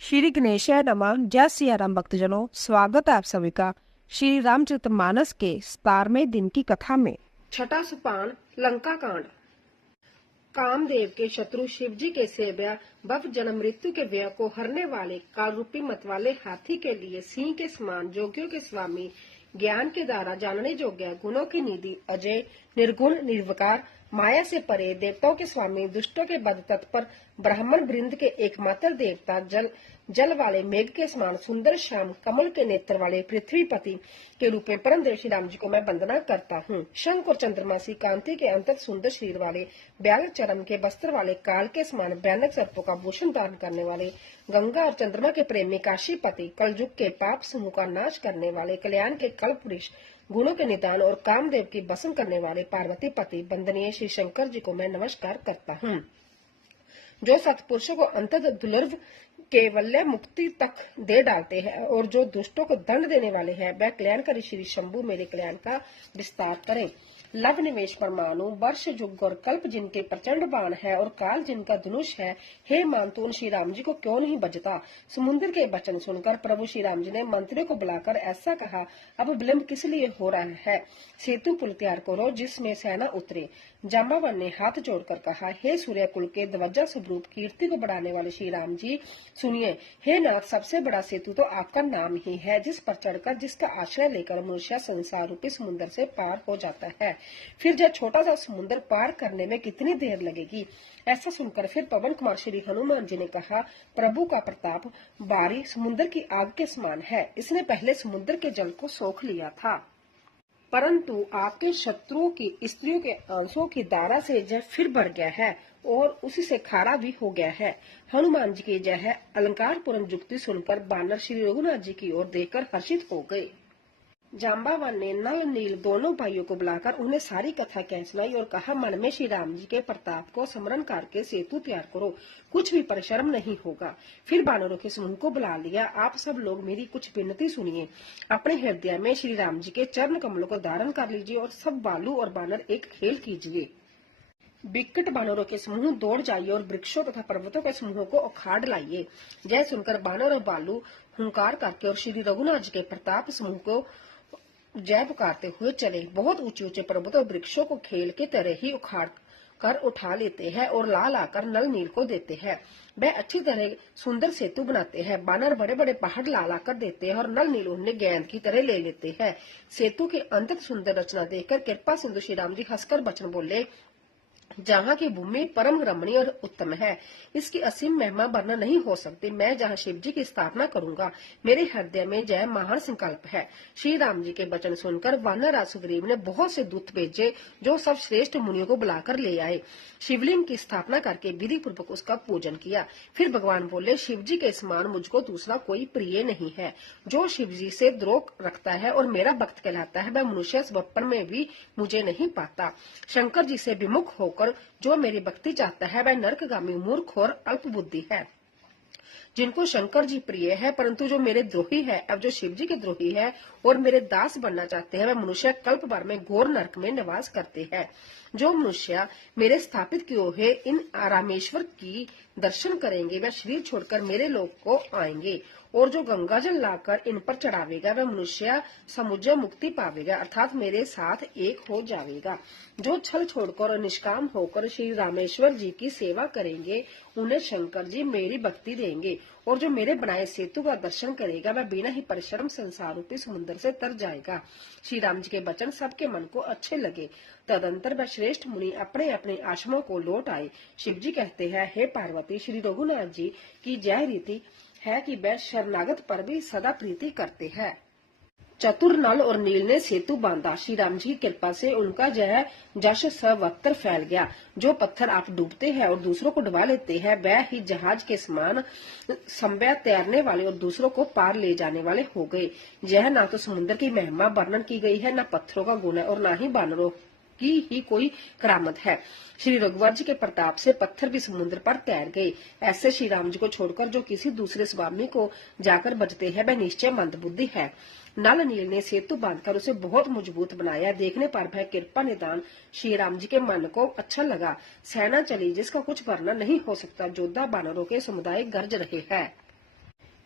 श्री गणेशाय नमः। जय सिया राम भक्तजनों, स्वागत है आप सभी का श्री रामचरितमानस के 17वें दिन की कथा में। छठा सोपान लंका कांड। कामदेव के शत्रु शिव जी के सेव्या भव जन्म मृत्यु के व्यय को हरने वाले काल रूपी मत वाले हाथी के लिए सिंह के समान जोगियों के स्वामी, ज्ञान के द्वारा जानने योग्य, गुणों की निधि, अजय, निर्गुण, निर्विकार, माया से परे, देवताओं के स्वामी, दुष्टों के बद तत्पर, ब्राह्मण वृंद के एकमात्र देवता, जल वाले मेघ के समान सुंदर श्याम, कमल के नेत्र वाले पृथ्वीपति के रूप में परम देव श्री राम जी को मैं वंदना करता हूँ। शंख और चंद्रमा सी कांति के अंतत सुंदर शरीर वाले, व्याघ्र चरम के वस्त्र वाले, काल के समान भयानक सर्पों का भूषण धारण करने वाले, गंगा और चंद्रमा के प्रेमी काशीपति, कलयुग के पाप समूह का नाश करने वाले, कल्याण के कल्प वृक्ष, गुणों के निदान और कामदेव की बसन करने वाले पार्वती पति वंदनीय श्री शंकर जी को मैं नमस्कार करता हूँ। जो सत्पुरुषों को अंततः दुर्लभ केवल्य मुक्ति तक दे डालते हैं और जो दुष्टों को दंड देने वाले हैं, वह कल्याणकारी श्री शंभु मेरे कल्याण का विस्तार करें। लव निवेश परमाणु, वर्ष युग और कल्प जिनके प्रचंड बाण है और काल जिनका धनुष है, हे मानतून श्री राम जी को क्यों नहीं बजता। समुद्र के वचन सुनकर प्रभु श्री राम जी ने मंत्रियों को बुलाकर ऐसा कहा, अब विलंब किस लिए हो रहा है, सेतु पुल तैयार करो जिसमें सेना उतरे। जांबावन ने हाथ जोड़कर कहा, हे सूर्य कुल के ध्वजा स्वरूप कीर्ति को बढ़ाने वाले श्री राम जी सुनिए। हे नाथ, सबसे बड़ा सेतु तो आपका नाम ही है, जिस पर चढ़कर, जिसका आश्रय लेकर मनुष्य संसार रूपी समुद्र से पार हो जाता है। फिर यह छोटा सा समुद्र पार करने में कितनी देर लगेगी। ऐसा सुनकर फिर पवन कुमार श्री हनुमान जी ने कहा, प्रभु का प्रताप बारी समुद्र की आग के समान है। इसने पहले समुद्र के जल को सोख लिया था, परंतु आपके शत्रुओं की स्त्रियों के अंशों की धारा से यह फिर बढ़ गया है और उसी से खारा भी हो गया है। हनुमान जी की यह अलंकार पूर्ण युक्ति सुनकर बानर श्री रघुनाथ जी की ओर देखकर हर्षित हो गए। जांबावन ने नल नील दोनों भाइयों को बुलाकर उन्हें सारी कथा कह सुनाई और कहा, मन में श्री राम जी के प्रताप को स्मरण करके सेतु तैयार करो, कुछ भी परिश्रम नहीं होगा। फिर बानरों के समूह को बुला लिया। आप सब लोग मेरी कुछ विनती सुनिए। अपने हृदय में श्री राम जी के चरण कमलों को धारण कर लीजिए और सब बालू और बानर एक खेल कीजिए। विकट बानरों के समूह दौड़ जाइए और वृक्षों तथा पर्वतों के समूहों को उखाड़ लाइए। जय सुनकर बानर और बालू हुंकार करके और श्री रघुनाथ जी के प्रताप समूह को जय पुकारते हुए चले। बहुत ऊंचे ऊंचे पर्वतों और वृक्षों को खेल के तरह ही उखाड़ कर उठा लेते हैं और ला लाकर नल नील को देते हैं। वह अच्छी तरह सुंदर सेतु बनाते हैं। बानर बड़े बड़े पहाड़ ला ला कर देते हैं और नल नील उन्हें गेंद की तरह ले लेते हैं। सेतु की अंतत सुंदर रचना देखकर कृपा सिंधु श्री राम जी हंसकर वचन बोले, जहाँ की भूमि परम रमणीय और उत्तम है, इसकी असीम महिमा वर्णन नहीं हो सकती। मैं जहाँ शिव जी की स्थापना करूंगा, मेरे हृदय में जय महान संकल्प है। श्री राम जी के वचन सुनकर वानर सुग्रीव ने बहुत से दूत भेजे, जो सब श्रेष्ठ मुनियों को बुलाकर ले आए। शिवलिंग की स्थापना करके विधि पूर्वक उसका पूजन किया। फिर भगवान बोले, शिव जी के समान मुझको दूसरा कोई प्रिय नहीं है। जो शिव जी से द्रोह रखता है और मेरा भक्त कहलाता है, वह मनुष्य स्वप्न में भी मुझे नहीं पाता। शंकर जी से विमुख होकर जो मेरी भक्ति चाहता है, वह नरकगामी, मूर्ख और अल्प बुद्धि है। जिनको शंकर जी प्रिय है, परंतु जो मेरे द्रोही है, अब जो शिव जी के द्रोही है और मेरे दास बनना चाहते हैं, वह मनुष्य कल्प भर में घोर नरक में निवास करते हैं। जो मनुष्य मेरे स्थापित किए हुए इन रामेश्वर की दर्शन करेंगे, वह शरीर छोड़कर मेरे लोक को आएंगे और जो गंगा जल लाकर इन पर चढ़ावेगा, वह मनुष्य समुझ मुक्ति पावेगा, अर्थात मेरे साथ एक हो जाएगा। जो छल छोड़कर और निष्काम होकर श्री रामेश्वर जी की सेवा करेंगे, उन्हें शंकर जी मेरी भक्ति देंगे और जो मेरे बनाए सेतु का दर्शन करेगा, वह बिना ही परिश्रम संसार रूपी समुद्र से तर जाएगा। श्री राम जी के वचन सबके मन को अच्छे लगे। तदंतर वह श्रेष्ठ मुनि अपने अपने आश्रमों को लौट आए। शिव जी कहते हैं, हे पार्वती, श्री रघुनाथ जी की जय रीति है कि वह शरणागत पर भी सदा प्रीति करते हैं। चतुर नल और नील ने सेतु बांधा। श्री राम जी की कृपा से उनका जश सर्वत्र फैल गया। जो पत्थर आप डूबते हैं और दूसरों को डुबा लेते हैं, वह ही जहाज के समान संभव तैरने वाले और दूसरों को पार ले जाने वाले हो गए। यह ना तो समुद्र की महिमा वर्णन की गई है, न पत्थरों का गुण है और न ही बानरों की ही कोई करामत है। श्री रघुवर जी के प्रताप से पत्थर भी समुद्र पर तैर गए। ऐसे श्री राम जी को छोड़कर जो किसी दूसरे स्वामी को जाकर बजते हैं, वह निश्चय मंदबुद्धि है। नल नील ने सेतु बांधकर उसे बहुत मजबूत बनाया। देखने पर वह कृपा निदान श्री राम जी के मन को अच्छा लगा। सेना चली जिसका कुछ वर्णन नहीं हो सकता। जोधा बानरों के समुदाय गरज रहे हैं।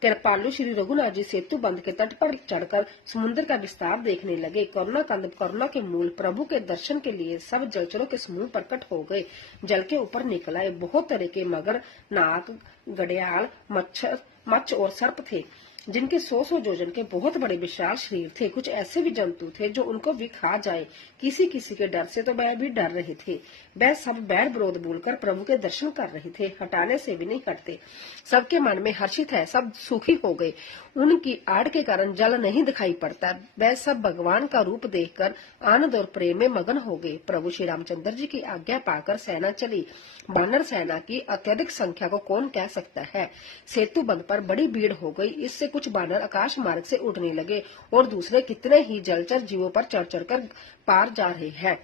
कृपालु श्री रघुनाथ जी सेतु बंध के तट पर चढ़कर समुद्र का विस्तार देखने लगे। करुणा कंद करुणा के मूल प्रभु के दर्शन के लिए सब जलचरों के समूह प्रकट हो गए। जल के ऊपर निकल आए। बहुत तरह के मगर, नाग, घड़ियाल, मच्छ और सर्प थे, जिनके 100 योजन के बहुत बड़े विशाल शरीर थे। कुछ ऐसे भी जंतु थे जो उनको भी खा जाए। किसी किसी के डर से तो वह भी डर रहे थे। वह सब बैर विरोध बोलकर प्रभु के दर्शन कर रहे थे, हटाने से भी नहीं हटते। सबके मन में हर्षित है, सब सुखी हो गए। उनकी आड़ के कारण जल नहीं दिखाई पड़ता। वह सब भगवान का रूप देखकर आनंद और प्रेम में मगन हो गए। प्रभु श्री रामचंद्र जी की आज्ञा पाकर सेना चली। वानर सेना की अत्यधिक संख्या को कौन कह सकता है। सेतु बंध पर बड़ी भीड़ हो गई। इससे कुछ वानर आकाश मार्ग से उड़ने लगे और दूसरे कितने ही जलचर जीवों पर चढ़ चढ़कर पार जा रहे हैं।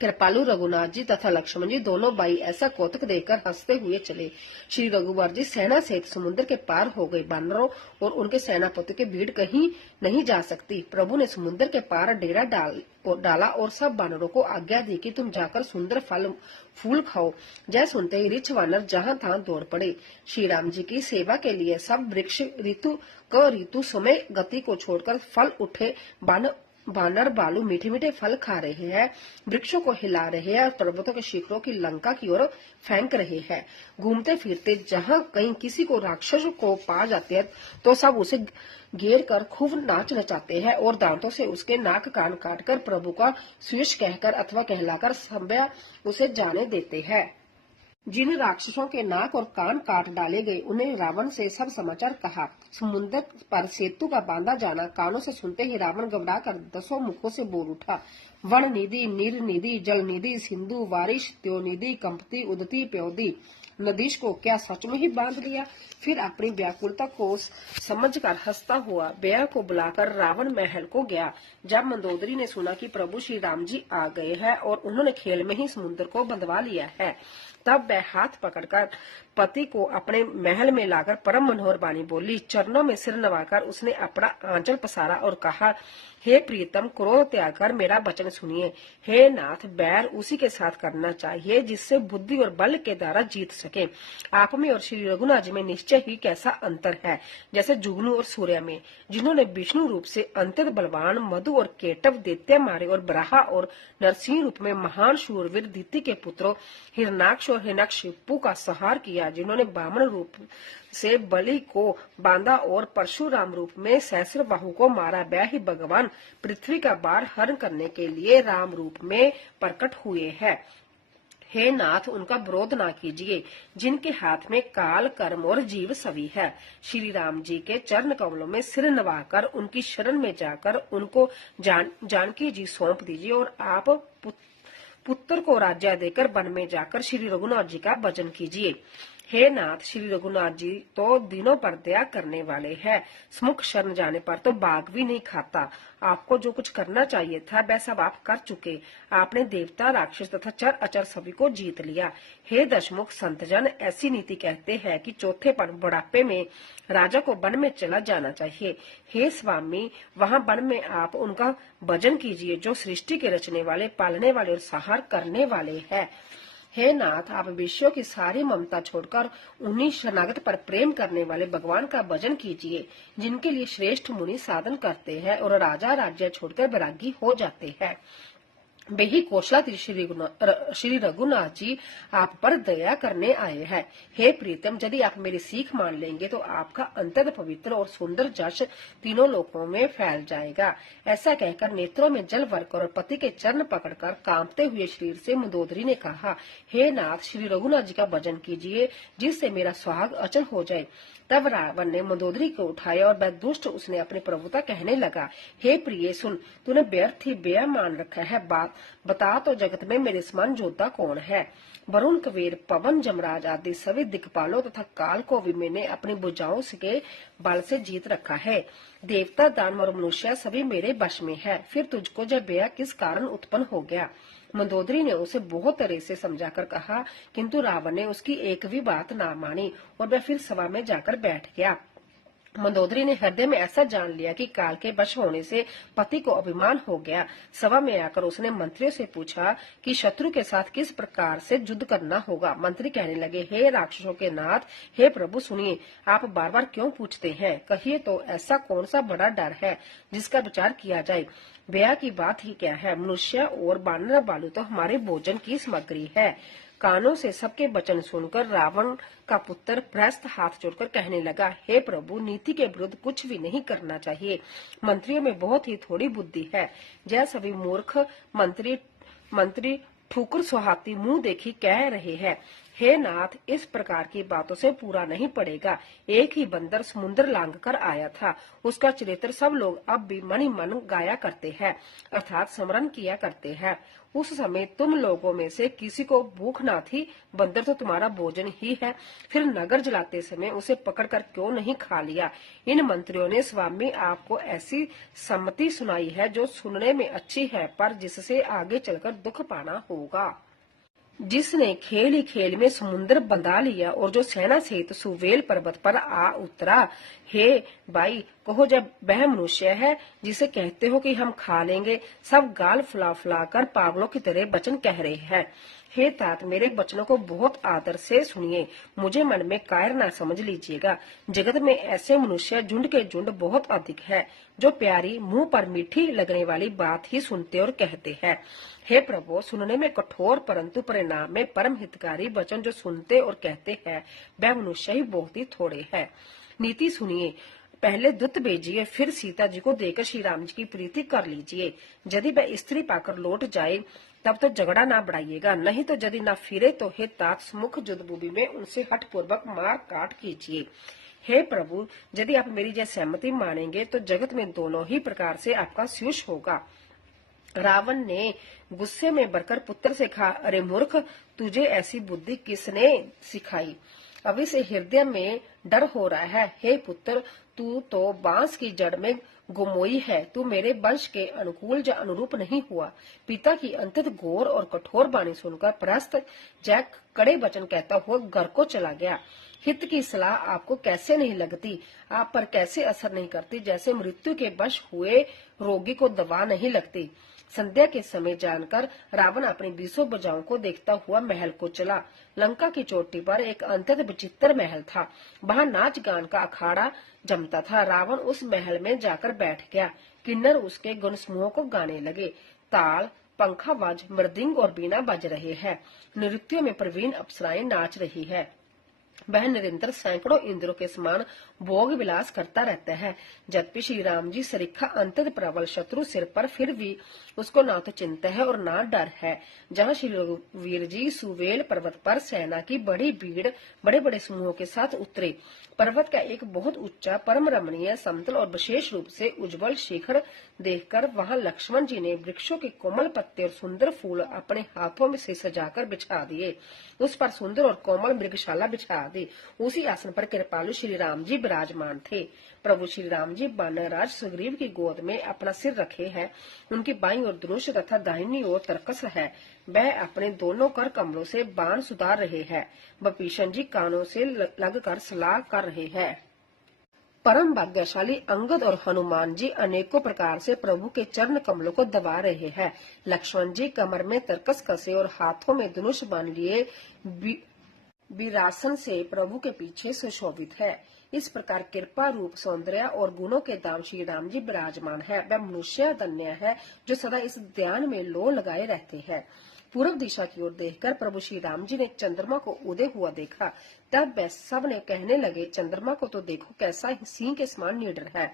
कृपालु रघुनाथ जी तथा लक्ष्मण जी दोनों भाई ऐसा कौतुक देखकर हंसते हुए चले। श्री रघुवर जी सेना सहित समुद्र के पार हो गए। बानरों और उनके सेनापति की भीड़ कहीं नहीं जा सकती। प्रभु ने समुद्र के पार डेरा डाला और सब बानरों को आज्ञा दी कि तुम जाकर सुंदर फल फूल खाओ। जय सुनते ही रिछ वानर जहां तहां दौड़ पड़े। श्री राम जी की सेवा के लिए सब वृक्ष ऋतु समय गति को छोड़कर फल उठे। बानर बालू मीठे मीठे फल खा रहे हैं, वृक्षों को हिला रहे हैं और पर्वतों के शिखरों की लंका की ओर फेंक रहे हैं। घूमते फिरते जहां कहीं किसी को राक्षस को पा जाते हैं तो सब उसे घेर कर खूब नाच नचाते हैं और दांतों से उसके नाक कान काटकर प्रभु का सुयश कहकर अथवा कहलाकर संभ्या उसे जाने देते हैं। जिन राक्षसों के नाक और कान काट डाले गए उन्हें रावण से सब समाचार कहा। समुद्र पर सेतु का बांधा जाना कानों से सुनते ही रावण घबरा कर 10 मुखों से बोल उठा। वन निधि, नीर निधि, जल निधि, सिंधु, वारिश, त्यो निधि, कंपति, उदती, प्योदी नदीश को क्या सच में ही बांध लिया। फिर अपनी व्याकुलता को समझकर हंसता हुआ व्यय को बुलाकर रावण महल को गया। जब मंदोदरी ने सुना कि प्रभु श्री राम जी आ गए हैं और उन्होंने खेल में ही समुद्र को बंधवा लिया है, तब वह हाथ पकड़कर पति को अपने महल में लाकर परम मनोहर वाणी बोली। चरणों में सिर नवाकर उसने अपना आंचल पसारा और कहा, हे प्रीतम, क्रोध त्याग कर मेरा वचन सुनिए। हे नाथ, बैर उसी के साथ करना चाहिए जिससे बुद्धि और बल के द्वारा जीत सके। आप में और श्री रघुनाथ जी में निश्चय ही कैसा अंतर है, जैसे जुगनू और सूर्य में, जिन्होंने विष्णु रूप से अत्यंत बलवान मधु और केटव दैत्य मारे और बराह और नरसिंह रूप में महान शूरवीर दिति के पुत्रों हिरणाक्ष और हिरण्यकशिपु का संहार किया, जिन्होंने वामन रूप से बलि को बांधा और परशुराम रूप में सहस्रबाहु को मारा। वह ही भगवान पृथ्वी का भार हरण करने के लिए राम रूप में प्रकट हुए हैं। हे नाथ, उनका विरोध ना कीजिए जिनके हाथ में काल, कर्म और जीव सभी है। श्री राम जी के चरण कमलों में सिर नवाकर उनकी शरण में जाकर उनको जानकी जी सौंप दीजिए और आप पुत्र को राज्य देकर वन में जाकर श्री रघुनाथ जी का भजन कीजिए। हे नाथ, श्री रघुनाथ जी तो दिनों पर दया करने वाले हैं। समुख शरण जाने पर तो बाघ भी नहीं खाता। आपको जो कुछ करना चाहिए था वह सब आप कर चुके। आपने देवता, राक्षस तथा चर अचर सभी को जीत लिया। हे दशमुख संतजन, ऐसी नीति कहते हैं कि चौथेपन बुढ़ापे में राजा को वन में चला जाना चाहिए। हे स्वामी, वहाँ वन में आप उनका भजन कीजिए जो सृष्टि के रचने वाले, पालने वाले और संहार करने वाले हैं। हे नाथ, आप विषयों की सारी ममता छोड़कर उन्हीं शरणागत पर प्रेम करने वाले भगवान का भजन कीजिए, जिनके लिए श्रेष्ठ मुनि साधन करते हैं और राजा राज्य छोड़कर बैरागी हो जाते हैं। वे ही कौशलाधीश श्री रघुनाथ जी आप पर दया करने आए हैं। हे प्रीतम, यदि आप मेरी सीख मान लेंगे तो आपका अत्यंत पवित्र और सुंदर जश तीनों लोकों में फैल जाएगा। ऐसा कहकर नेत्रों में जल भरकर और पति के चरण पकड़कर कांपते हुए शरीर से मंदोदरी ने कहा, हे नाथ, श्री रघुनाथ जी का भजन कीजिए जिससे मेरा सुहाग अचल हो जाए। तब रावण ने मंदोदरी को उठाया और वह दुष्ट उसने अपनी प्रभुता कहने लगा, हे प्रिय, सुन, तूने व्यर्थ ही व्यय मान रखा है। बात बता तो जगत में मेरे समान योद्धा कौन है। वरुण, कुबेर, पवन, जमराज आदि सभी दिक्पालों तथा काल को भी मैंने अपनी भुजाओं के बल से जीत रखा है। देवता, दानव और मनुष्य सभी मेरे वश में है। फिर तुझको जब व्यय किस कारण उत्पन्न हो गया। मंदोदरी ने उसे बहुत तरह से समझाकर कहा, किंतु रावण ने उसकी एक भी बात ना मानी और वह फिर सभा में जाकर बैठ गया। मंदोदरी ने हृदय में ऐसा जान लिया कि काल के वश होने से पति को अभिमान हो गया। सभा में आकर उसने मंत्रियों से पूछा कि शत्रु के साथ किस प्रकार से युद्ध करना होगा। मंत्री कहने लगे, हे राक्षसों के नाथ, हे प्रभु सुनिए, आप बार बार क्यों पूछते हैं? कहिए तो ऐसा कौन सा बड़ा डर है जिसका विचार किया जाए? ब्याह की बात ही क्या है, मनुष्य और बानर बालू तो हमारे भोजन की सामग्री है। कानों से सबके वचन सुनकर रावण का पुत्र प्रहस्त हाथ जोड़कर कहने लगा, हे प्रभु, नीति के विरुद्ध कुछ भी नहीं करना चाहिए। मंत्रियों में बहुत ही थोड़ी बुद्धि है। यह सभी मूर्ख मंत्री ठुकर सुहाती मुंह देखी कह रहे हैं, हे नाथ, इस प्रकार की बातों से पूरा नहीं पड़ेगा। एक ही बंदर समुद्र लांग कर आया था, उसका चरित्र सब लोग अब भी मन ही मन गाया करते हैं, अर्थात स्मरण किया करते हैं। उस समय तुम लोगों में से किसी को भूख ना थी, बंदर तो तुम्हारा भोजन ही है, फिर नगर जलाते समय उसे पकड़कर क्यों नहीं खा लिया? इन मंत्रियों ने स्वामी आपको ऐसी सम्मति सुनाई है जो सुनने में अच्छी है, पर जिससे आगे चलकर दुख पाना होगा। जिसने खेल ही खेल में समुद्र बंधा लिया और जो सेना सहित सुवेल पर्वत पर आ उतरा, हे भाई, कहो जब वह मनुष्य है जिसे कहते हो कि हम खा लेंगे। सब गाल फुला फुला कर पागलों की तरह वचन कह रहे हैं। हे तात, मेरे वचनों को बहुत आदर से सुनिए, मुझे मन में कायर ना समझ लीजिएगा। जगत में ऐसे मनुष्य झुंड के झुंड बहुत अधिक है, जो प्यारी मुंह पर मीठी लगने वाली बात ही सुनते और कहते हैं। हे प्रभु, सुनने में कठोर परंतु परिणाम में परम हितकारी वचन जो सुनते और कहते हैं, वह मनुष्य ही बहुत ही थोड़े हैं। नीति सुनिए, पहले दूत भेजिए, फिर सीता जी को देकर श्री राम जी की प्रीति कर लीजिए। यदि वह स्त्री पाकर लौट जाए तब तो झगड़ा ना बढ़ाइएगा, नहीं तो यदि ना फिरे तो हे तात, सम्मुख युद्ध भूमि में उनसे हठ पूर्वक मार काट कीजिए। हे प्रभु, यदि आप मेरी यह सहमति मानेंगे तो जगत में दोनों ही प्रकार से आपका शीश होगा। रावण ने गुस्से में भरकर पुत्र से कहा, अरे मूर्ख, तुझे ऐसी बुद्धि किसने सिखाई? अभी से हृदय में डर हो रहा है। हे पुत्र, तू तो बांस की जड़ में गुमोई है, तू मेरे वंश के अनुकूल या अनुरूप नहीं हुआ। पिता की अंतत घोर और कठोर वाणी सुनकर प्रहस्त जैक कड़े वचन कहता हुआ घर को चला गया। हित की सलाह आपको कैसे नहीं लगती, आप पर कैसे असर नहीं करती, जैसे मृत्यु के वश हुए रोगी को दवा नहीं लगती। संध्या के समय जानकर रावण अपनी 20 भुजाओं को देखता हुआ महल को चला। लंका की चोटी पर एक अत्यंत विचित्र महल था, वहां नाच गान का अखाड़ा जमता था। रावण उस महल में जाकर बैठ गया। किन्नर उसके गुण समूहों को गाने लगे। ताल, पंखावाज, मृदंग और बीना बज रहे हैं। नृत्यों में प्रवीण अप्सराएं नाच रही है। वह निरंतर सैकड़ों इंद्रों के समान भोग विलास करता रहता है। जबकि श्री राम जी सरीखा अंतत प्रबल शत्रु सिर पर, फिर भी उसको ना तो चिंता है और ना डर है। जहाँ श्री रघुवीर जी सुवेल पर्वत पर सेना की बड़ी भीड़ बड़े बड़े समूहों के साथ उतरे। पर्वत का एक बहुत ऊंचा, परम रमणीय, समतल और विशेष रूप से उज्जवल शिखर देखकर वहां लक्ष्मण जी ने वृक्षों के कोमल पत्ते और सुंदर फूल अपने हाथों में से सजाकर बिछा दिए। उस पर सुंदर और कोमल मृगशाला बिछा दी। उसी आसन पर कृपालु श्री राम जी विराजमान थे। प्रभु श्री राम जी वानरराज सुग्रीव की गोद में अपना सिर रखे हैं। उनकी बाईं ओर धनुष तथा दाहिनी ओर तरकस है। वह अपने दोनों कर कमलों से बाण सुधार रहे हैं। विभीषण जी कानों से लगकर सलाह कर रहे हैं। परम भाग्यशाली अंगद और हनुमान जी अनेकों प्रकार से प्रभु के चरण कमलों को दबा रहे हैं। लक्ष्मण जी कमर में तरकस कसे और हाथों में धनुष बांध लिए वीरासन से प्रभु के पीछे सुशोभित है। इस प्रकार कृपा, रूप, सौंदर्य और गुणों के दाम श्री राम जी विराजमान है। वह मनुष्य धन्य है जो सदा इस ध्यान में लो लगाए रहते हैं। पूर्व दिशा की ओर देखकर प्रभु श्री राम जी ने चंद्रमा को उदय हुआ देखा। तब वह सब ने कहने लगे, चंद्रमा को तो देखो कैसा सिंह के समान निडर है।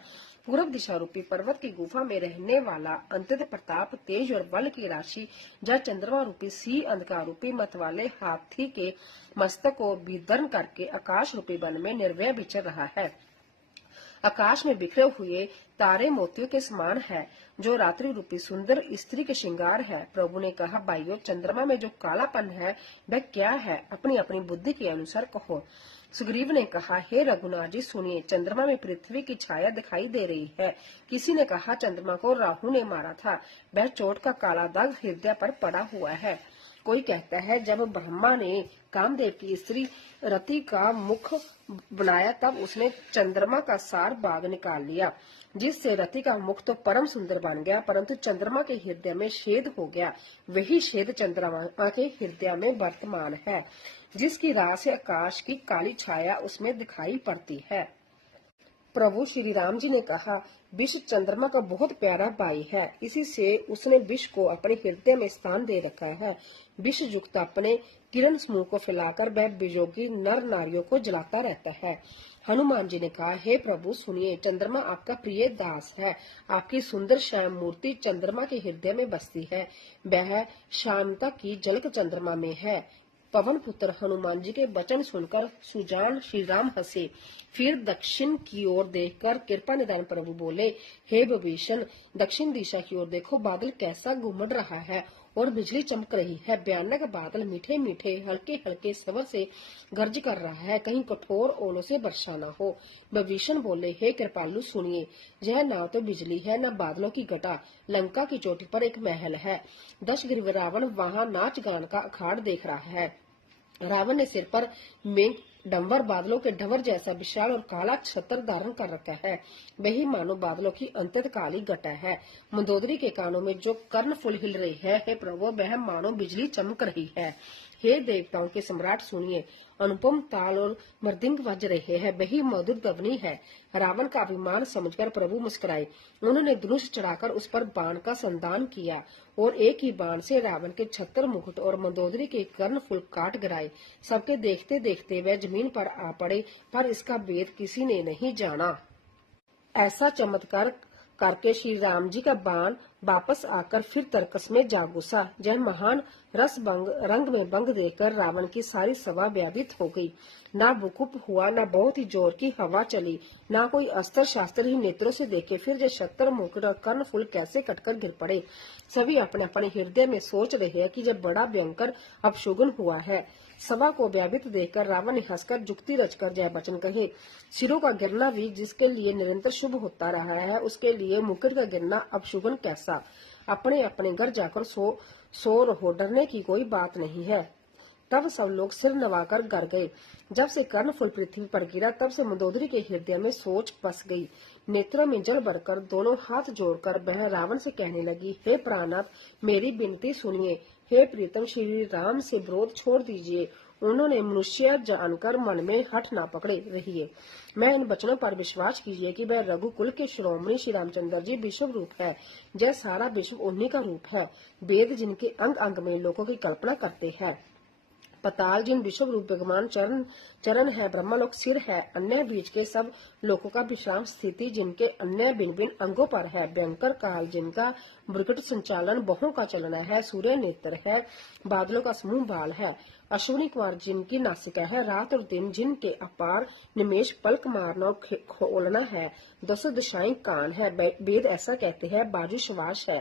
पूर्व दिशा रूपी पर्वत की गुफा में रहने वाला अंतत प्रताप, तेज और बल की राशि, जहाँ चंद्रमा रूपी सिंह अंधकार रूपी मत वाले हाथी के मस्तक को विदर्न करके आकाश रूपी वन में निर्भय विचर रहा है। आकाश में बिखरे हुए तारे मोतियों के समान है, जो रात्रि रूपी सुंदर स्त्री के श्रृंगार है। प्रभु ने कहा, भाइयों, चंद्रमा में जो कालापन है वह क्या है? अपनी अपनी बुद्धि के अनुसार कहो। सुग्रीव ने कहा, हे रघुनाथ जी सुनिए, चंद्रमा में पृथ्वी की छाया दिखाई दे रही है। किसी ने कहा, चंद्रमा को राहु ने मारा था, वह चोट का काला दाग हृदय पर पड़ा हुआ है। कोई कहता है जब ब्रह्मा ने कामदेव की स्त्री रति का मुख बनाया तब उसने चंद्रमा का सार भाग निकाल लिया, जिससे रति का मुख तो परम सुंदर बन गया, परंतु चंद्रमा के हृदय में छेद हो गया। वही छेद चंद्रमा के हृदय में वर्तमान है, जिसकी राह से आकाश की काली छाया उसमें दिखाई पड़ती है। प्रभु श्री राम जी ने कहा, विष चंद्रमा का बहुत प्यारा भाई है, इसी से उसने विष को अपने हृदय में स्थान दे रखा है। विष युक्त अपने किरण समूह को फैलाकर वह वियोगी नर नारियों को जलाता रहता है। हनुमान जी ने कहा, हे प्रभु सुनिए, चंद्रमा आपका प्रिय दास है। आपकी सुंदर श्याम मूर्ति चंद्रमा के हृदय में बसती है। वह श्यामता की झलक चंद्रमा में है। पवन पुत्र हनुमान जी के वचन सुनकर सुजान श्री राम हंसे। फिर दक्षिण की ओर देखकर कृपा निधान प्रभु बोले, हे विभीषण, दक्षिण दिशा की ओर देखो, बादल कैसा घुमड़ रहा है और बिजली चमक रही है। भयानक बादल मीठे मीठे हल्के हल्के स्वर से गर्ज कर रहा है, कहीं कठोर ओलों से वर्षा न हो। विभीषण बोले, हे कृपालु सुनिए, यह ना तो बिजली है न बादलों की घटा। लंका की चोटी पर एक महल है। दशग्रीव रावण वहां नाच गान का अखाड़ देख रहा है। रावण ने सिर पर मेघ डंवर बादलों के ढवर जैसा विशाल और काला छत्र धारण कर रखा है। वही मानो बादलों की अंतकाली घटा है। मंदोदरी के कानों में जो कर्णफुल हिल रही है, हे प्रभु, वह मानो बिजली चमक रही है। हे देवताओं के सम्राट सुनिए, अनुपम ताल और मृदंग बज रहे हैं, वही मधुर ध्वनि है। रावण का अभिमान समझकर प्रभु मुस्कुराए। उन्होंने धनुष चढ़ाकर उस पर बाण का संधान किया और एक ही बाण से रावण के छत्र मुकुट और मंदोदरी के कर्णफुल काट गिराए। सबके देखते देखते वह जमीन पर आ पड़े, पर इसका भेद किसी ने नहीं जाना। ऐसा चमत्कार करके श्री राम जी का बाण वापस आकर फिर तरकस में जा घुसा। यह महान रस रंग में भंग देकर रावण की सारी सभा व्यापित हो गई। ना भूकंप हुआ, ना बहुत ही जोर की हवा चली, ना कोई अस्त्र शास्त्र ही नेत्रों से देखे। फिर ये छत्र मुकुट और कर्णफुल कैसे कटकर गिर पड़े। सभी अपने अपने हृदय में सोच रहे हैं कि यह बड़ा भयंकर अपशुगन हुआ है। सभा को व्यापित देखकर रावण ने हंसकर जुक्ति रचकर जय वचन कहे, सिरों का गिरना भी जिसके लिए निरंतर शुभ होता रहा है, उसके लिए मुकुट का गिरना अपशुगन कैसा। अपने अपने घर जाकर सो रहो, डरने की कोई बात नहीं है। तब सब लोग सिर नवाकर घर गए। जब से कर्णफुल पृथ्वी पर गिरा, तब से मंदोदरी के हृदय में सोच बस गई। नेत्रों में जल भरकर दोनों हाथ जोड़कर वह रावण से कहने लगी, हे प्राणनाथ, मेरी विनती सुनिए। हे प्रीतम, श्री राम से विरोध छोड़ दीजिए। उन्होंने मनुष्य जानकर मन में हठ ना पकड़े रहिए। मैं इन वचनों पर विश्वास कीजिए कि वह रघुकुल के शिरोमणि श्री रामचंद्र जी विश्व रूप है। यह सारा विश्व उन्हीं का रूप है। वेद जिनके अंग अंग में लोगों की कल्पना करते हैं। पताल जिन विश्व रूप भगवान चरण है, ब्रह्मलोक सिर है, अन्य बीच के सब लोकों का विश्राम स्थिति जिनके अन्य भिन्न भिन्न अंगों पर है। भयंकर काल जिनका मृगट संचालन बहुओं का चलना है। सूर्य नेत्र है, बादलों का समूह बाल है। अश्विनी कुमार जिनकी नासिका है, रात और दिन जिनके अपार निमेष पलक मारना और खोलना है। दसों दिशाएं कान है, वेद ऐसा कहते हैं, बाजू श्वास है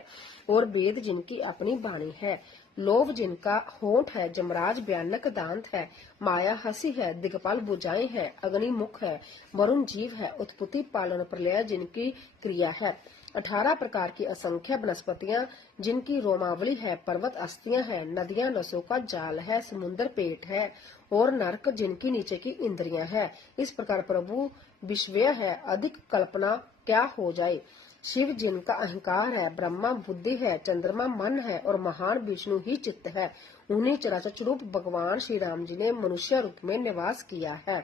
और वेद जिनकी अपनी वाणी है। लोभ जिनका होंठ है, जमराज भयानक दांत है, माया हंसी है, दिग्पाल भुजाएं है, अग्नि मुख है, वरुण जीव है, उत्पत्ति पालन प्रलय जिनकी क्रिया है। 18 प्रकार की असंख्य वनस्पतियां जिनकी रोमावली है, पर्वत अस्थियां है, नदियां नसों का जाल है, समुद्र पेट है और नरक जिनकी नीचे की इंद्रियां है। इस प्रकार प्रभु विश्वय है, अधिक कल्पना क्या हो जाए। शिव जिनका अहंकार है, ब्रह्मा बुद्धि है, चंद्रमा मन है और महान विष्णु ही चित्त है। उन्हीं चराचर रूप भगवान श्री राम जी ने मनुष्य रूप में निवास किया है।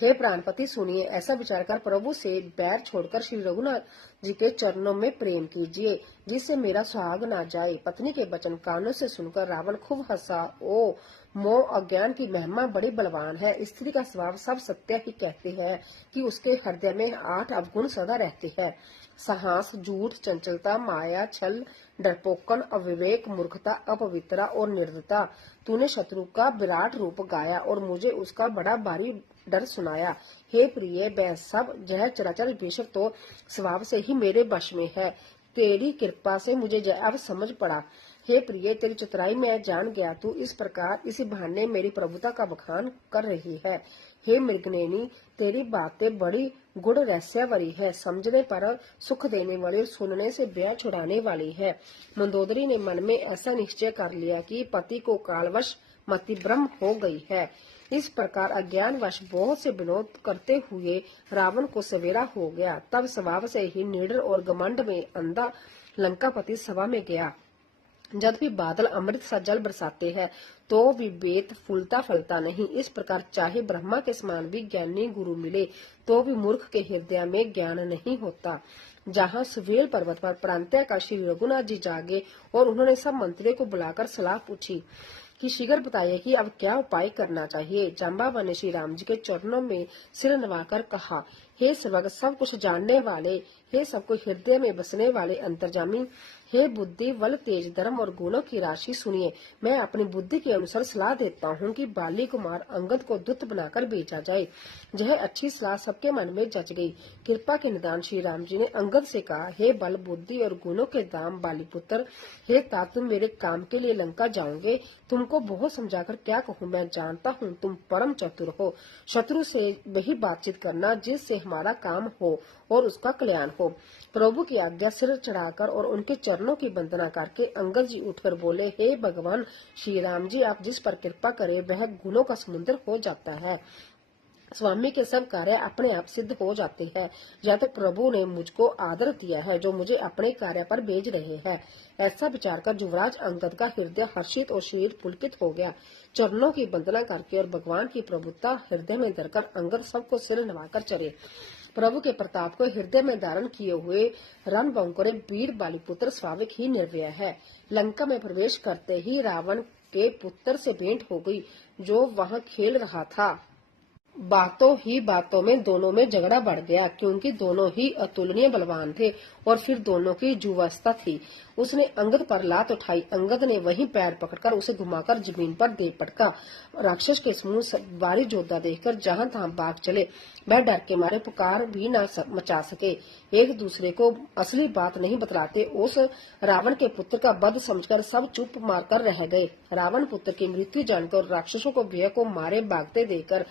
हे प्राणपति सुनिए, ऐसा विचार कर प्रभु से बैर छोड़कर श्री रघुनाथ जी के चरणों में प्रेम कीजिए, जिससे मेरा सुहाग ना जाए। पत्नी के वचन कानों से सुनकर रावण खूब हंसा। ओ मोह अज्ञान की महिमा बड़ी बलवान है। स्त्री का स्वभाव सब सत्य ही कहते हैं कि उसके हृदय में 8 अवगुण सदा रहते हैं। साहस, झूठ, चंचलता, माया, छल, डरपोकन, अविवेक, मूर्खता, अपवित्रता और निर्दयता। तूने शत्रु का विराट रूप गाया और मुझे उसका बड़ा भारी डर सुनाया। हे प्रिय, वह सब यह चराचर विश्व तो स्वभाव से ही मेरे वश में है। तेरी कृपा से मुझे अब समझ पड़ा। हे प्रिय, तेरी चतुराई मैं जान गया, तू इस प्रकार इसी बहाने मेरी प्रभुता का बखान कर रही है। हे मृगनयनी, तेरी बातें बड़ी गुड़ रहस्यवरी है, समझने पर सुख देने वाली और सुनने से ब्याह छुड़ाने वाली है। मंदोदरी ने मन में ऐसा निश्चय कर लिया कि पति को कालवश मति भ्रम हो गई है। इस प्रकार अज्ञानवश बहुत से विनोद करते हुए रावण को सवेरा हो गया। तब स्वभाव से ही निडर और घमंड में अंधा लंकापति सभा में गया। जब भी बादल अमृत सा जल बरसाते हैं तो विवेक फूलता फलता नहीं। इस प्रकार चाहे ब्रह्मा के समान भी ज्ञानी गुरु मिले तो भी मूर्ख के हृदय में ज्ञान नहीं होता। जहाँ सुवेल पर्वत पर प्रांत्य का श्री रघुनाथ जी जागे और उन्होंने सब मंत्रियों को बुलाकर सलाह पूछी कि शीघ्र बताइए कि अब क्या उपाय करना चाहिए। जाम्बावन ने श्री राम जी के चरणों में सिर नवाकर कहा, हे सर्वज्ञ, सब कुछ जानने वाले, हे सबको हृदय में बसने वाले अंतर्जामी, हे बुद्धि बल तेज धर्म और गुणों की राशि, सुनिए। मैं अपनी बुद्धि के अनुसार सलाह देता हूँ कि बाली कुमार अंगद को दूत बनाकर भेजा जाए। यह अच्छी सलाह सबके मन में जच गई। कृपा के निदान श्री राम जी ने अंगद से कहा, हे बल बुद्धि और गुणों के दाम बाली पुत्र, हे तात, तुम मेरे काम के लिए लंका जाओगे। तुमको बहुत समझाकर क्या कहूँ, मैं जानता हूँ तुम परम चतुर हो। शत्रु से वही बातचीत करना जिससे हमारा काम हो और उसका कल्याण हो। प्रभु की आज्ञा सिर चढ़ाकर और उनके चरणों की वंदना करके अंगद जी उठकर बोले, हे भगवान श्री राम जी, आप जिस पर कृपा करें वह गुणों का समुद्र हो जाता है। स्वामी के सब कार्य अपने आप सिद्ध हो जाते हैं। या तो प्रभु ने मुझको आदर दिया है जो मुझे अपने कार्य पर भेज रहे हैं। ऐसा विचार कर युवराज अंगद का हृदय हर्षित और शरीर पुलकित हो गया। चरणों की वंदना करके और भगवान की प्रभुता हृदय में धरकर अंगद सबको सिर नवाकर चले। प्रभु के प्रताप को हृदय में धारण किए हुए रणबंकुरे वीर बालीपुत्र स्वाभाविक ही निर्भय है। लंका में प्रवेश करते ही रावण के पुत्र से भेंट हो गई जो वहां खेल रहा था। बातों ही बातों में दोनों में झगड़ा बढ़ गया क्योंकि दोनों ही अतुलनीय बलवान थे और फिर दोनों की युवावस्था थी। उसने अंगद पर लात उठाई। अंगद ने वहीं पैर पकड़कर उसे घुमाकर जमीन पर दे पटका। राक्षस के समूह बारी योद्धा देखकर जहां तहां भाग चले। वह डर के मारे पुकार भी न मचा सके। एक दूसरे को असली बात नहीं बतलाते उस रावण के पुत्र का वध समझकर सब चुप मारकर रह गए। रावण पुत्र की मृत्यु जानकर राक्षसों को भैया को मारे भागते देखकर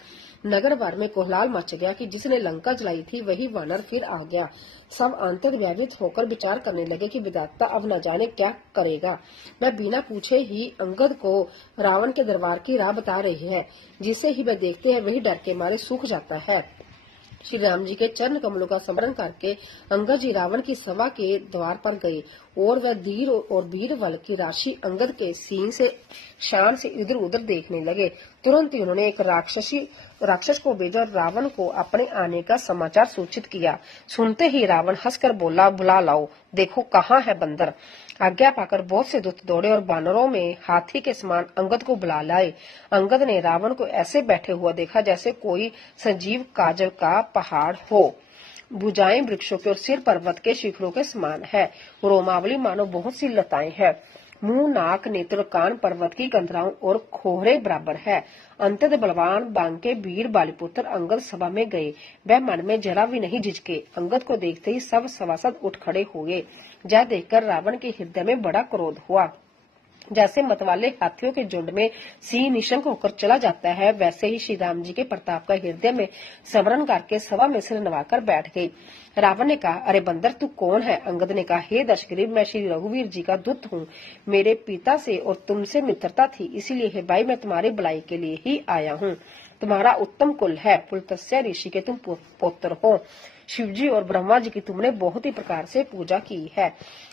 नगर भर में कोहलाल मच गया कि जिसने लंका जलाई थी वही वानर फिर आ गया। सब अंतर्व्यावित होकर विचार करने लगे कि विधाता अब न जाने क्या करेगा। वह बिना पूछे ही अंगद को रावण के दरबार की राह बता रही है। जिसे ही वह देखते हैं वही डर के मारे सूख जाता है। श्री राम जी के चरण कमलों का स्मरण करके अंगद जी रावण की सभा के द्वार पर गए और वह धीर और वीर बल की राशि अंगद के सीन से शान से इधर उधर देखने लगे। तुरंत ही उन्होंने एक राक्षस को भेजा और रावण को अपने आने का समाचार सूचित किया। सुनते ही रावण हंसकर बोला, बुला लाओ, देखो कहाँ है बंदर। आज्ञा पाकर बहुत से दूत दौड़े और बानरों में हाथी के समान अंगद को बुला लाए। अंगद ने रावण को ऐसे बैठे हुआ देखा जैसे कोई सजीव काजल का पहाड़ हो। भुजाएं वृक्षों के और सिर पर्वत के शिखरों के समान है। रोमावली मानो बहुत सी लताएं है। मुंह नाक नेत्र कान पर्वत की कंधराओं और खोहरे बराबर है। अंतत बलवान बांके वीर बालीपुत्र अंगद सभा में गए। वह मन में जरा भी नहीं झिझके। अंगद को देखते ही सब सभासद उठ खड़े हुए। यह देखकर रावण के हृदय में बड़ा क्रोध हुआ। जैसे मतवाले हाथियों के झुंड में सिंह निशंक होकर चला जाता है वैसे ही श्री राम जी के प्रताप का हृदय में स्मरण करके सभा में सिर नवाकर बैठ गई। रावण ने कहा, अरे बंदर तू कौन है? अंगद ने कहा, हे दशग्रीव, मैं श्री रघुवीर जी का दूत हूँ। मेरे पिता से और तुमसे मित्रता थी, इसीलिए हे भाई मैं तुम्हारी भलाई के लिए ही आया हूँ। तुम्हारा उत्तम कुल है, पुलत्स्य ऋषि के तुम पुत्र हो। शिवजी और ब्रह्मा जी की तुमने बहुत ही प्रकार से पूजा की है,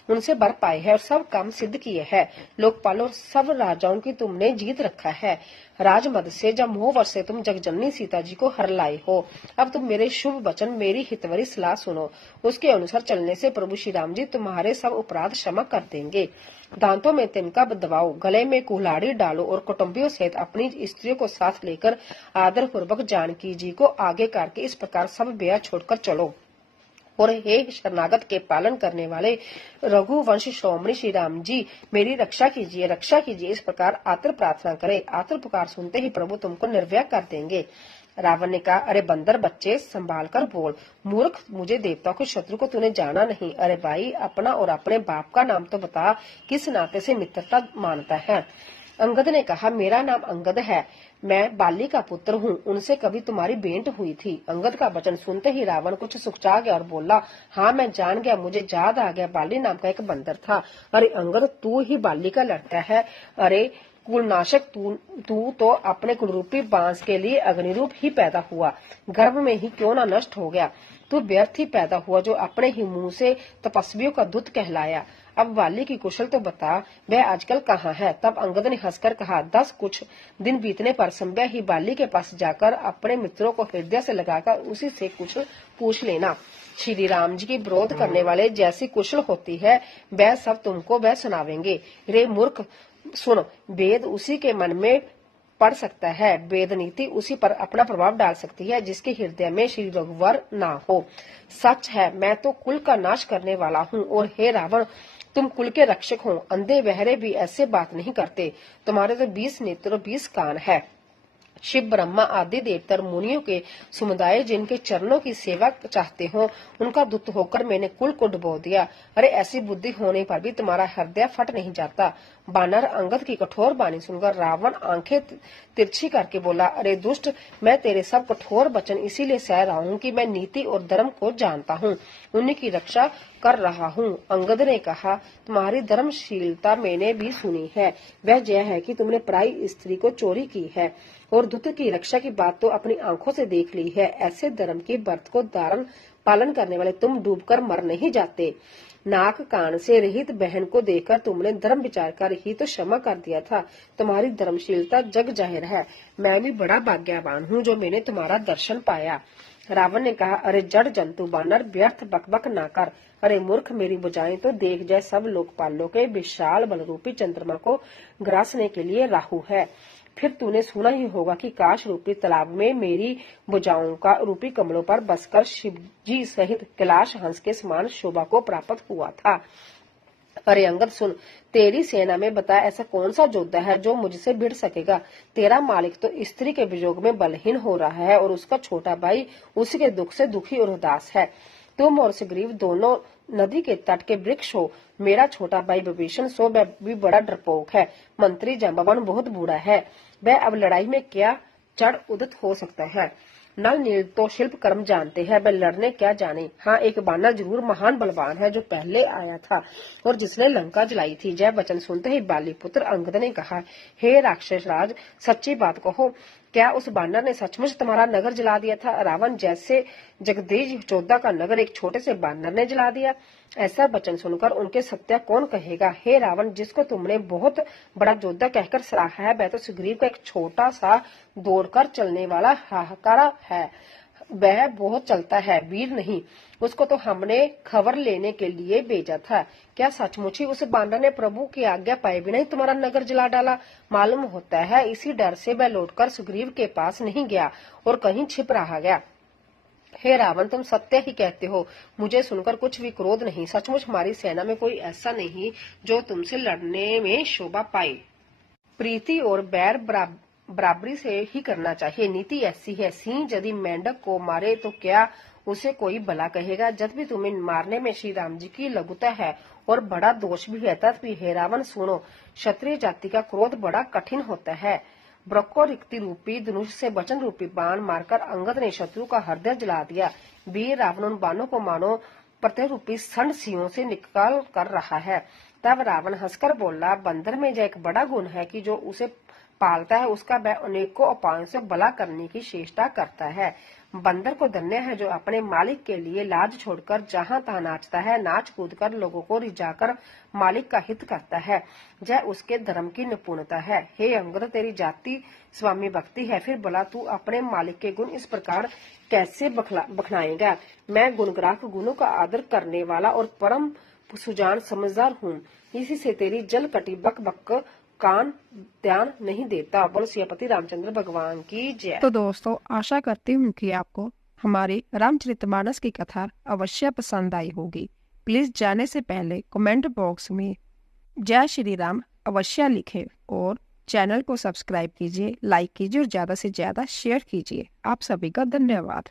उनसे वर पाए है और सब काम सिद्ध किए हैं। लोकपाल और सब राजाओं की तुमने जीत रखा है। राजमद से जब मोहवश से तुम जगजननी सीता जी को हर लाए हो। अब तुम मेरे शुभ वचन, मेरी हितवरी सलाह सुनो। उसके अनुसार चलने से प्रभु श्री राम जी तुम्हारे सब अपराध क्षमा कर देंगे। दांतों में तिनका दबाओ, गले में कुल्हाड़ी डालो और कुटुंबियों सहित अपनी स्त्रियों को साथ लेकर आदर पूर्वक जानकी जी को आगे करके इस प्रकार सब ब्याह छोड़कर चलो। और हे शरणागत के पालन करने वाले रघुवंश श्रोमणी श्री राम जी, मेरी रक्षा कीजिए, रक्षा कीजिए। इस प्रकार आतुर प्रार्थना करे। आतुर पुकार सुनते ही प्रभु तुमको निर्भय कर देंगे। रावण ने कहा, अरे बंदर बच्चे संभाल कर बोल, मूर्ख, मुझे देवताओं के शत्रु को तूने जाना नहीं। अरे भाई, अपना और अपने बाप का नाम तो बता, किस नाते से मित्रता मानता है। अंगद ने कहा, मेरा नाम अंगद है, मैं बाली का पुत्र हूँ, उनसे कभी तुम्हारी भेंट हुई थी। अंगद का वचन सुनते ही रावण कुछ सुखचा गया और बोला, हाँ मैं जान गया, मुझे याद आ गया, बाली नाम का एक बंदर था। अरे अंगद, तू ही बाली का लड़का है। अरे कुलनाशक, तू तो अपने कुलरूपी बांस के लिए अग्निरूप ही पैदा हुआ, गर्भ में ही क्यों ना नष्ट हो गया। तू व्यर्थ ही पैदा हुआ, जो अपने ही मुंह से तपस्वियों का दूत कहलाया। अब वाली की कुशल तो बता, वह आजकल कहाँ है। तब अंगद ने हंसकर कहा, 10 कुछ दिन बीतने पर संभव ही बाली के पास जाकर अपने मित्रों को हृदय से लगाकर उसी से कुछ पूछ लेना। श्री राम जी की विरोध करने वाले जैसी कुशल होती है, वह सब तुमको वह सुनावेंगे। रे मूर्ख, सुन, वेद उसी के मन में पढ़ सकता है, वेद नीति उसी पर अपना प्रभाव डाल सकती है जिसके हृदय में श्री रघुवर ना हो। सच है, मैं तो कुल का नाश करने वाला हूँ, और हे रावण, तुम कुल के रक्षक हो। अंधे बहरे भी ऐसे बात नहीं करते, तुम्हारे तो 20 नेत्र और 20 कान है। शिव, ब्रह्मा आदि देवता और मुनियों के समुदाय जिनके चरणों की सेवा चाहते हो, उनका दूत होकर मैंने कुल को डुबो दिया। अरे ऐसी बुद्धि होने पर भी तुम्हारा हृदय फट नहीं जाता। बानर अंगद की कठोर वाणी सुनकर रावण आंखें तिरछी करके बोला, अरे दुष्ट, मैं तेरे सब कठोर वचन इसीलिए सह रहा हूँ कि मैं नीति और धर्म को जानता हूँ, उन्हीं की रक्षा कर रहा हूँ। अंगद ने कहा, तुम्हारी धर्मशीलता मैंने भी सुनी है, वह यह है कि तुमने पराई स्त्री को चोरी की है और दूत की रक्षा की बात तो अपनी आंखों से देख ली है। ऐसे धर्म की व्रत को धारण पालन करने वाले तुम डूबकर मर नहीं जाते। नाक कान से रहित बहन को देखकर तुमने धर्म विचार कर ही तो क्षमा कर दिया था। तुम्हारी धर्मशीलता जग जाहिर है। मैं भी बड़ा भाग्यवान हूँ जो मैंने तुम्हारा दर्शन पाया। रावण ने कहा, अरे जड़ जंतु बानर, व्यर्थ बकबक ना कर। अरे मूर्ख, मेरी बुझाएं तो देख, जय सब लोकपालों के विशाल बलरूपी चंद्रमा को ग्रासने के लिए राहु है। फिर तूने सुना ही होगा कि काश रूपी तालाब में मेरी भुजाओं का रूपी कमलों पर बसकर शिवजी सहित कैलाश हंस के समान शोभा को प्राप्त हुआ था। अरे अंगद सुन, तेरी सेना में बता ऐसा कौन सा योद्धा है जो मुझसे भिड़ सकेगा। तेरा मालिक तो स्त्री के वियोग में बलहीन हो रहा है और उसका छोटा भाई उसके दुख से दुखी और उदास है। तुम और सुग्रीव दोनों नदी के तट के वृक्ष हो। मेरा छोटा भाई विभीषण सो भी बड़ा डरपोक है। मंत्री जांबवान बहुत बूढ़ा है, वह अब लड़ाई में क्या चढ़ उदित हो सकता है। नल नील तो शिल्प कर्म जानते हैं, वह लड़ने क्या जाने। हाँ, एक बानर जरूर महान बलवान है जो पहले आया था और जिसने लंका जलाई थी। जय वचन सुनते ही बाली पुत्र अंगद ने कहा, हे राक्षस राज, सच्ची बात कहो, क्या उस बानर ने सचमुच तुम्हारा नगर जला दिया था? रावण जैसे जगदीश योद्धा का नगर एक छोटे से बानर ने जला दिया। ऐसा वचन सुनकर उनके सत्या कौन कहेगा। हे रावण, जिसको तुमने बहुत बड़ा योद्धा कहकर सराहा है, वह तो सुग्रीव का एक छोटा सा दौड़कर चलने वाला हाहाकारा है। वह बहुत चलता है, वीर नहीं। उसको तो हमने खबर लेने के लिए भेजा था। क्या सचमुच ही उस बानर ने प्रभु की आज्ञा पाए बिना ही तुम्हारा नगर जला डाला? मालूम होता है इसी डर से वह लौटकर सुग्रीव के पास नहीं गया और कहीं छिप रहा गया। हे रावण, तुम सत्य ही कहते हो, मुझे सुनकर कुछ भी क्रोध नहीं। सचमुच हमारी सेना में कोई ऐसा नहीं जो तुमसे लड़ने में शोभा पाए। प्रीति और बैर बराबरी से ही करना चाहिए। नीति ऐसी है, सिंह यदि मेंढक को मारे तो क्या उसे कोई भला कहेगा? जब भी तुम्हें मारने में श्री राम जी की लघुता है और बड़ा दोष भी है, तब भी हे रावण सुनो, क्षत्रिय जाति का क्रोध बड़ा कठिन होता है। ब्रह्मो रिक्ति रूपी धनुष से वचन रूपी बाण मारकर अंगद ने शत्रु का हृदय जला दिया। वीर रावण उन बाणों को मानो प्रत्यय रूपी संड सियों से निकाल कर रहा है। तब रावण हंसकर बोला, बंदर में यह एक बड़ा गुण है कि जो उसे पालता है उसका वह अनेकों उपायों से भला करने की चेष्टा करता है। बंदर को धन्य है जो अपने मालिक के लिए लाज छोड़कर जहाँ तहाँ नाचता है, नाच कूद कर लोगों को रिझाकर मालिक का हित करता है। यह उसके धर्म की निपुणता है। हे अंगद, तेरी जाति स्वामी भक्ति है, फिर भला तू अपने मालिक के गुण इस प्रकार कैसे बखनाएगा? मैं गुणग्राहक, गुणों का आदर करने वाला और परम सुजान समझदार हूँ। इसी से तेरी जल कटी बक बक कान ध्यान नहीं देता। बोल सियापति रामचंद्र भगवान की जय। तो दोस्तों, आशा करती हूँ कि आपको हमारी रामचरितमानस की कथा अवश्य पसंद आई होगी। प्लीज जाने से पहले कमेंट बॉक्स में जय श्री राम अवश्य लिखें और चैनल को सब्सक्राइब कीजिए, लाइक कीजिए और ज़्यादा से ज़्यादा शेयर कीजिए। आप सभी का धन्यवाद।